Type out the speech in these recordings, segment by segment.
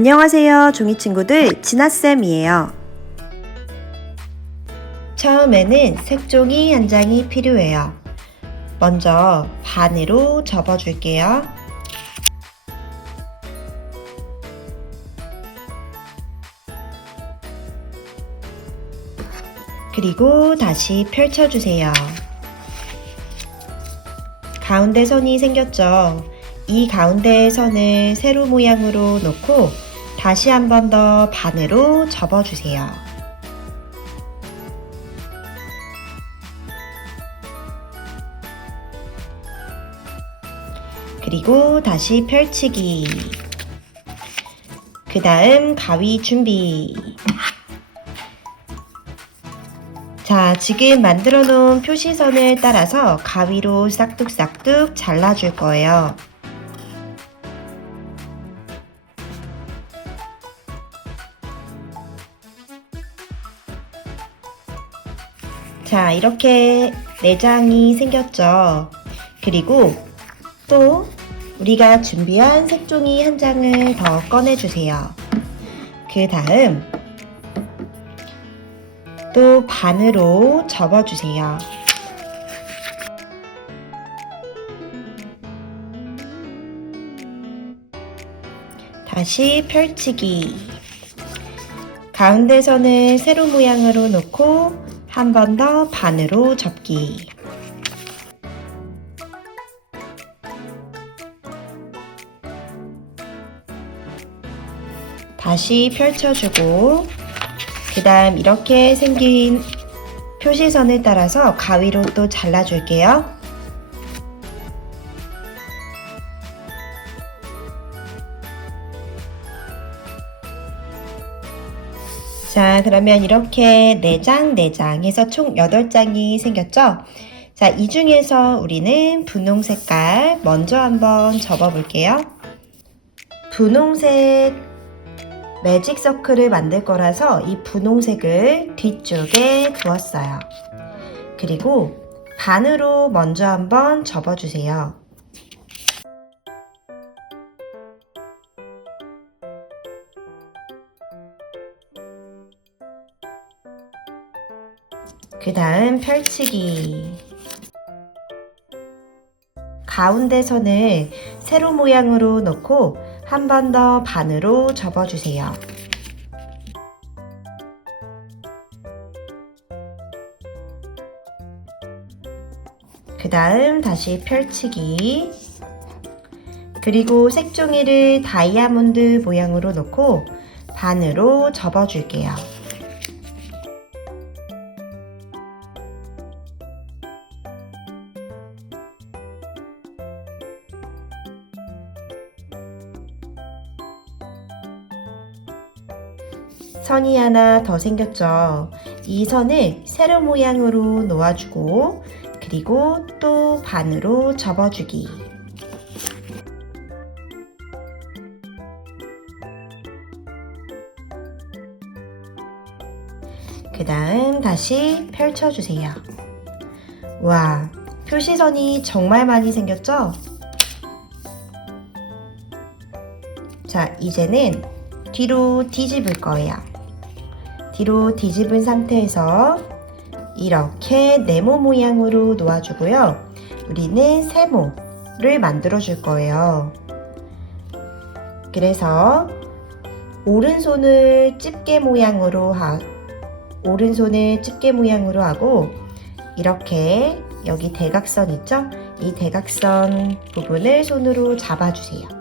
안녕하세요, 종이 친구들. 진아쌤이에요. 처음에는 색종이 한 장이 필요해요. 먼저 반으로 접어줄게요. 그리고 다시 펼쳐주세요. 가운데 선이 생겼죠? 이 가운데 선을 세로 모양으로 놓고 다시 한 번 더 반으로 접어주세요. 그리고 다시 펼치기. 그 다음 가위 준비. 자, 지금 만들어 놓은 표시선을 따라서 가위로 싹둑싹둑 잘라줄 거예요. 자, 이렇게 내장이 생겼죠. 그리고 또 우리가 준비한 색종이 한 장을 더 꺼내주세요. 그 다음 또 반으로 접어주세요. 다시 펼치기. 가운데 선을 세로 모양으로 놓고 한 번 더 반으로 접기. 다시 펼쳐주고 그 다음 이렇게 생긴 표시선을 따라서 가위로 또 잘라줄게요. 자, 그러면 이렇게 4장, 4장 해서 총 8장이 생겼죠? 자, 이 중에서 우리는 분홍 색깔 먼저 한번 접어볼게요. 분홍색 매직 서클을 만들 거라서 이 분홍색을 뒤쪽에 두었어요. 그리고 반으로 먼저 한번 접어주세요. 그 다음 펼치기. 가운데 선을 세로 모양으로 놓고 한 번 더 반으로 접어주세요. 그 다음 다시 펼치기. 그리고 색종이를 다이아몬드 모양으로 놓고 반으로 접어줄게요. 선이 하나 더 생겼죠. 이 선을 세로 모양으로 놓아주고 그리고 또 반으로 접어주기. 그 다음 다시 펼쳐주세요. 와, 표시선이 정말 많이 생겼죠? 자, 이제는 뒤로 뒤집을 거예요. 뒤로 뒤집은 상태에서 이렇게 네모 모양으로 놓아주고요. 우리는 세모를 만들어 줄 거예요. 그래서 오른손을 집게 모양으로 하, 오른손을 집게 모양으로 하고 이렇게 여기 대각선 있죠? 이 대각선 부분을 손으로 잡아주세요.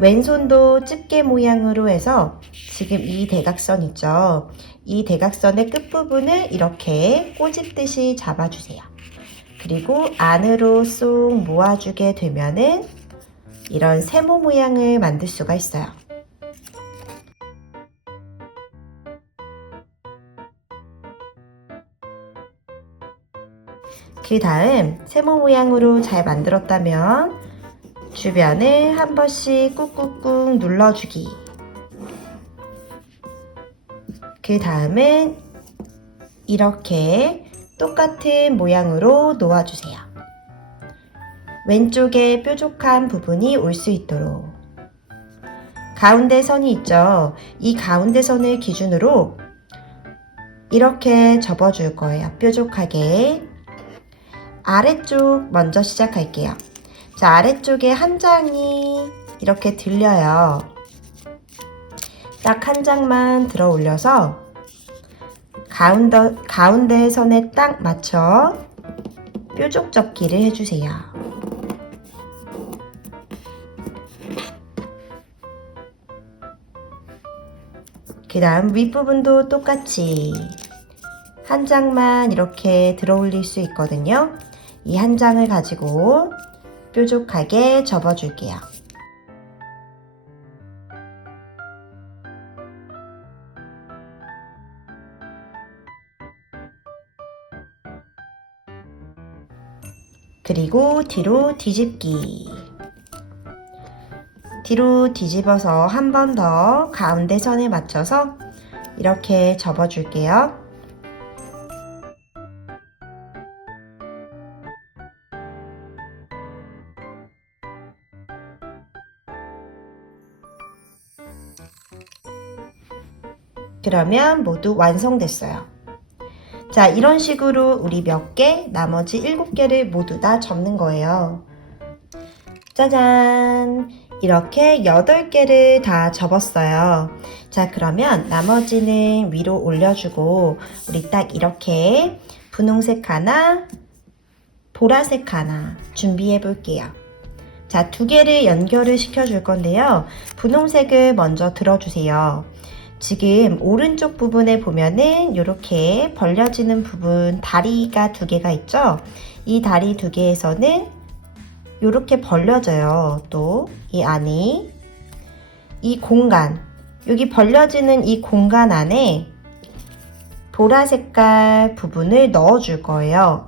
왼손도 집게 모양으로 해서 지금 이 대각선 있죠? 이 대각선의 끝부분을 이렇게 꼬집듯이 잡아주세요. 그리고 안으로 쏙 모아주게 되면은 이런 세모 모양을 만들 수가 있어요. 그 다음 세모 모양으로 잘 만들었다면 주변을 한 번씩 꾹꾹꾹 눌러주기. 그 다음은 이렇게 똑같은 모양으로 놓아주세요. 왼쪽에 뾰족한 부분이 올 수 있도록. 가운데 선이 있죠. 이 가운데 선을 기준으로 이렇게 접어줄 거예요. 뾰족하게. 아래쪽 먼저 시작할게요. 자, 아래쪽에 한 장이 이렇게 들려요. 딱 한 장만 들어 올려서 가운데, 가운데 선에 딱 맞춰 뾰족 접기를 해주세요. 그 다음 윗부분도 똑같이 한 장만 이렇게 들어 올릴 수 있거든요. 이 한 장을 가지고 뾰족하게 접어 줄게요. 그리고 뒤로 뒤집기. 뒤로 뒤집어서 한 번 더 가운데 선에 맞춰서 이렇게 접어 줄게요. 그러면 모두 완성됐어요. 자, 이런 식으로 우리 몇 개, 나머지 일곱 개를 모두 다 접는 거예요. 짜잔! 이렇게 8개를 다 접었어요. 자, 그러면 나머지는 위로 올려주고, 우리 딱 이렇게 분홍색 하나, 보라색 하나 준비해 볼게요. 자, 두 개를 연결을 시켜 줄 건데요. 분홍색을 먼저 들어주세요. 지금 오른쪽 부분에 보면은 이렇게 벌려지는 부분 다리가 두 개가 있죠? 이 다리 두 개에서는 이렇게 벌려져요. 또 이 안이 이 공간 여기 벌려지는 이 공간 안에 보라 색깔 부분을 넣어 줄 거예요.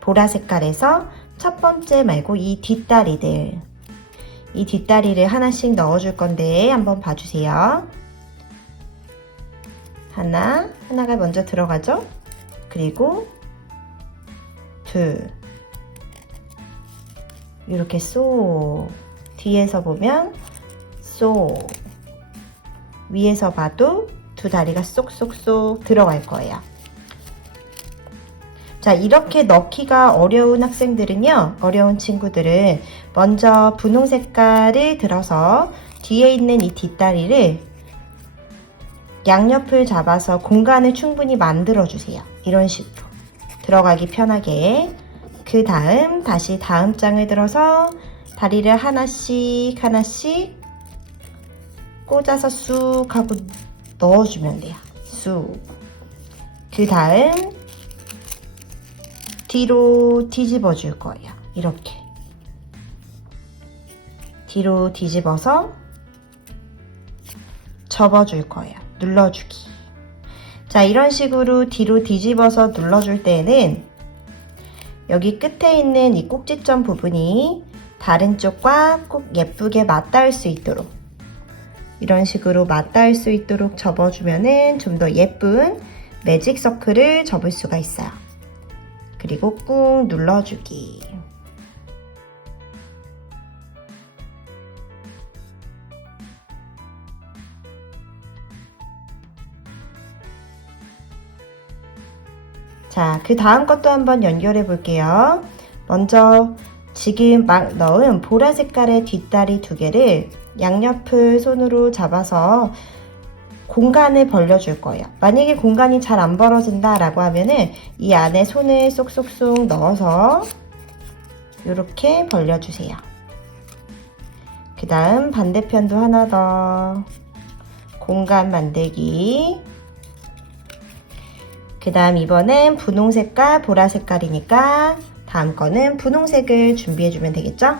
보라 색깔에서 첫 번째 말고 이 뒷다리들 이 뒷다리를 하나씩 넣어 줄 건데 한번 봐주세요. 하나, 하나가 먼저 들어가죠? 그리고 둘, 이렇게 쏙 뒤에서 보면 쏙 위에서 봐도 두 다리가 쏙쏙쏙 들어갈 거예요. 자, 이렇게 넣기가 어려운 학생들은요, 어려운 친구들은 먼저 분홍 색깔을 들어서 뒤에 있는 이 뒷다리를 양옆을 잡아서 공간을 충분히 만들어 주세요. 이런 식으로. 들어가기 편하게. 그 다음 다시 다음 장을 들어서 다리를 하나씩 하나씩 꽂아서 쑥 하고 넣어주면 돼요. 쑥. 그 다음 뒤로 뒤집어 줄 거예요. 이렇게. 뒤로 뒤집어서 접어 줄 거예요. 눌러주기. 자, 이런 식으로 뒤로 뒤집어서 눌러줄 때에는 여기 끝에 있는 이 꼭지점 부분이 다른 쪽과 꼭 예쁘게 맞닿을 수 있도록 이런 식으로 맞닿을 수 있도록 접어주면은 좀더 예쁜 매직 서클을 접을 수가 있어요. 그리고 꾹 눌러주기. 자, 그 다음 것도 한번 연결해 볼게요. 먼저 지금 막 넣은 보라 색깔의 뒷다리 두 개를 양옆을 손으로 잡아서 공간을 벌려줄 거예요. 만약에 공간이 잘 안 벌어진다 라고 하면은 이 안에 손을 쏙쏙쏙 넣어서 이렇게 벌려주세요. 그 다음 반대편도 하나 더 공간 만들기 그 다음 이번엔 분홍 색깔, 보라 색깔이니까 다음 거는 분홍색을 준비해주면 되겠죠?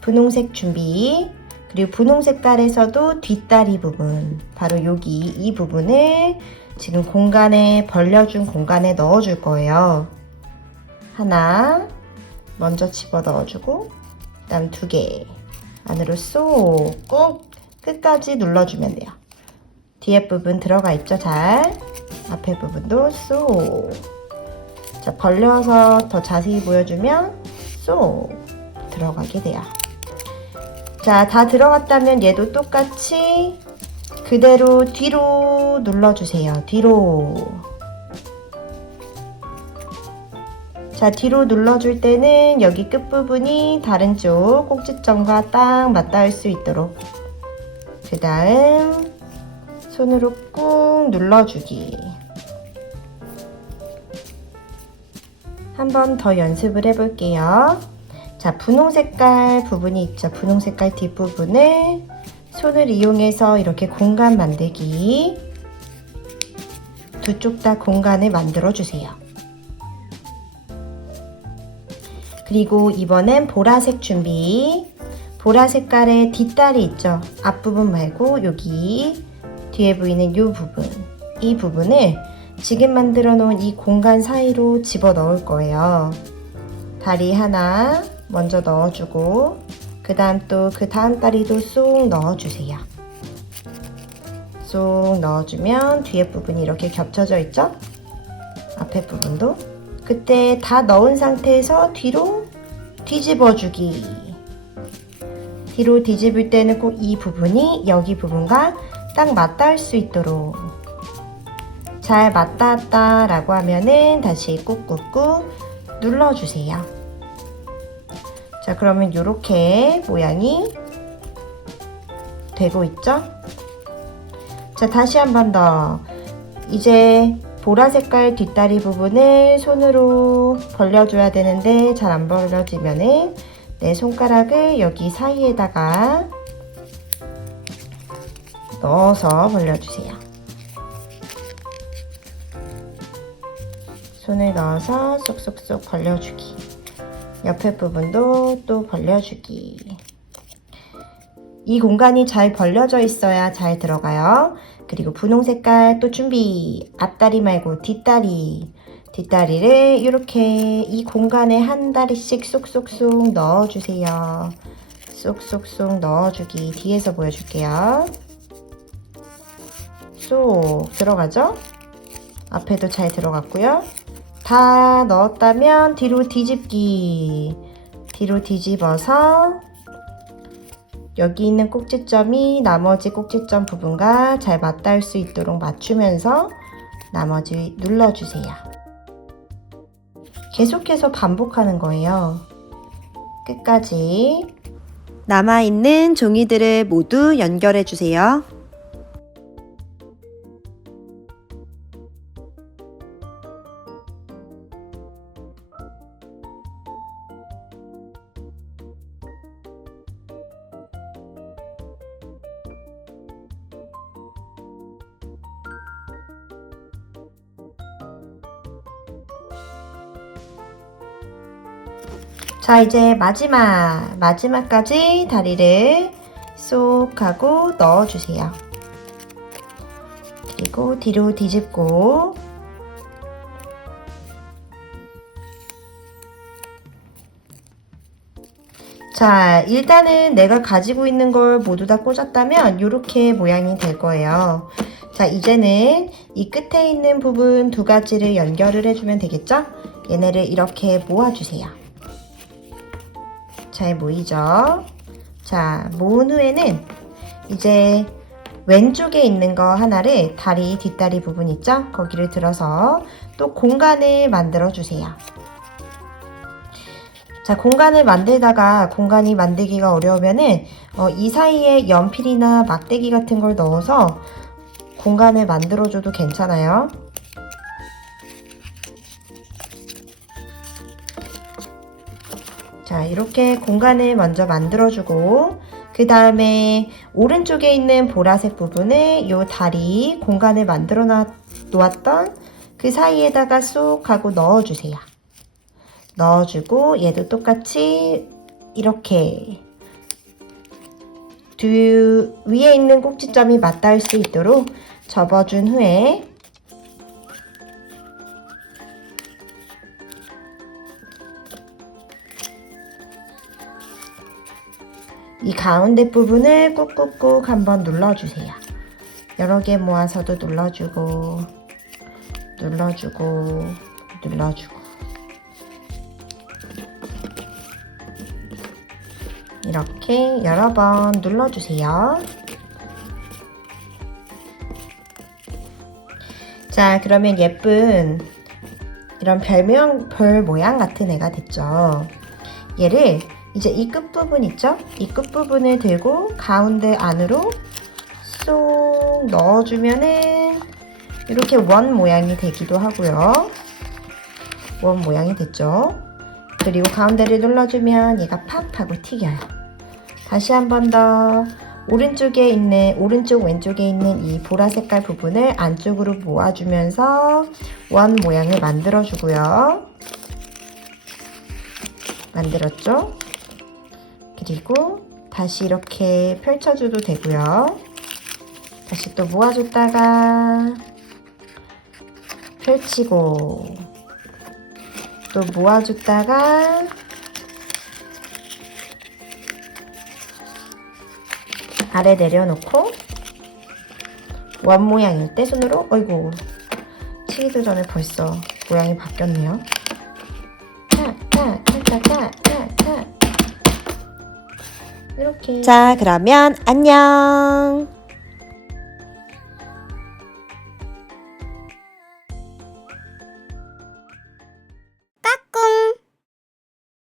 분홍색 준비. 그리고 분홍 색깔에서도 뒷다리 부분, 바로 여기 이 부분을 지금 공간에 벌려준 공간에 넣어줄 거예요. 하나, 먼저 집어 넣어주고, 그 다음 두 개, 안으로 쏙꼭 끝까지 눌러주면 돼요. 뒤에 부분 들어가 있죠, 잘. 앞에 부분도 쏙. 자, 벌려서 더 자세히 보여주면 쏙 들어가게 돼요. 자, 다 들어갔다면 얘도 똑같이 그대로 뒤로 눌러주세요. 뒤로. 자, 뒤로 눌러줄 때는 여기 끝부분이 다른 쪽 꼭지점과 딱 맞닿을 수 있도록. 그 다음, 손으로 꾹 눌러주기. 한 번 더 연습을 해볼게요. 자, 분홍 색깔 부분이 있죠. 분홍 색깔 뒷부분을 손을 이용해서 이렇게 공간 만들기. 두 쪽 다 공간을 만들어 주세요. 그리고 이번엔 보라색 준비. 보라 색깔의 뒷다리 있죠. 앞부분 말고 여기 뒤에 보이는 이 부분. 이 부분을 지금 만들어 놓은 이 공간 사이로 집어 넣을 거예요. 다리 하나 먼저 넣어주고, 그 다음 또 그 다음 다리도 쏙 넣어주세요. 쏙 넣어주면 뒤에 부분이 이렇게 겹쳐져 있죠? 앞에 부분도. 그때 다 넣은 상태에서 뒤로 뒤집어주기. 뒤로 뒤집을 때는 꼭 이 부분이 여기 부분과 딱 맞닿을 수 있도록 잘 맞닿았다 라고 하면은 다시 꾹꾹꾹 눌러주세요. 자, 그러면 이렇게 모양이 되고 있죠? 자, 다시 한 번 더. 이제 보라 색깔 뒷다리 부분을 손으로 벌려줘야 되는데 잘 안 벌려지면은 내 손가락을 여기 사이에다가 넣어서 벌려주세요. 손을 넣어서 쏙쏙쏙 벌려주기. 옆에 부분도 또 벌려주기. 이 공간이 잘 벌려져 있어야 잘 들어가요. 그리고 분홍 색깔 또 준비. 앞다리 말고 뒷다리. 뒷다리를 이렇게 이 공간에 한 다리씩 쏙쏙쏙 넣어주세요. 쏙쏙쏙 넣어주기. 뒤에서 보여줄게요. 쏙 들어가죠? 앞에도 잘 들어갔고요. 다 넣었다면 뒤로 뒤집기. 뒤로 뒤집어서 여기 있는 꼭지점이 나머지 꼭지점 부분과 잘 맞닿을 수 있도록 맞추면서 나머지 눌러주세요. 계속해서 반복하는 거예요. 끝까지. 남아있는 종이들을 모두 연결해 주세요. 자, 이제 마지막, 마지막까지 다리를 쏙 하고 넣어주세요. 그리고 뒤로 뒤집고, 자, 일단은 내가 가지고 있는 걸 모두 다 꽂았다면 이렇게 모양이 될 거예요. 자, 이제는 이 끝에 있는 부분 두 가지를 연결을 해주면 되겠죠? 얘네를 이렇게 모아주세요. 잘 모이죠? 자, 모은 후에는 이제 왼쪽에 있는 거 하나를 다리 뒷다리 부분 있죠? 거기를 들어서 또 공간을 만들어 주세요. 자, 공간을 만들다가 공간이 만들기가 어려우면은 어, 이 사이에 연필이나 막대기 같은 걸 넣어서 공간을 만들어 줘도 괜찮아요. 자, 이렇게 공간을 먼저 만들어주고, 그 다음에 오른쪽에 있는 보라색 부분에 요 다리 공간을 만들어 놔- 놓았던 그 사이에다가 쏙 하고 넣어주세요. 넣어주고, 얘도 똑같이 이렇게 두 위에 있는 꼭지점이 맞닿을 수 있도록 접어준 후에 이 가운데 부분을 꾹꾹꾹 한번 눌러주세요. 여러 개 모아서도 눌러주고, 눌러주고, 눌러주고. 이렇게 여러 번 눌러주세요. 자, 그러면 예쁜 이런 별명, 별 모양 같은 애가 됐죠. 얘를 이제 이 끝부분 있죠? 이 끝부분을 들고 가운데 안으로 쏙 넣어주면은 이렇게 원 모양이 되기도 하고요. 원 모양이 됐죠? 그리고 가운데를 눌러주면 얘가 팍 하고 튀겨요. 다시 한 번 더 오른쪽에 있는 오른쪽 왼쪽에 있는 이 보라 색깔 부분을 안쪽으로 모아주면서 원 모양을 만들어주고요. 만들었죠? 그리고 다시 이렇게 펼쳐줘도 되고요. 다시 또 모아줬다가 펼치고 또 모아줬다가 아래 내려놓고 원 모양일 때 손으로 어이구 치기도 전에 벌써 모양이 바뀌었네요. 자, 그러면 안녕.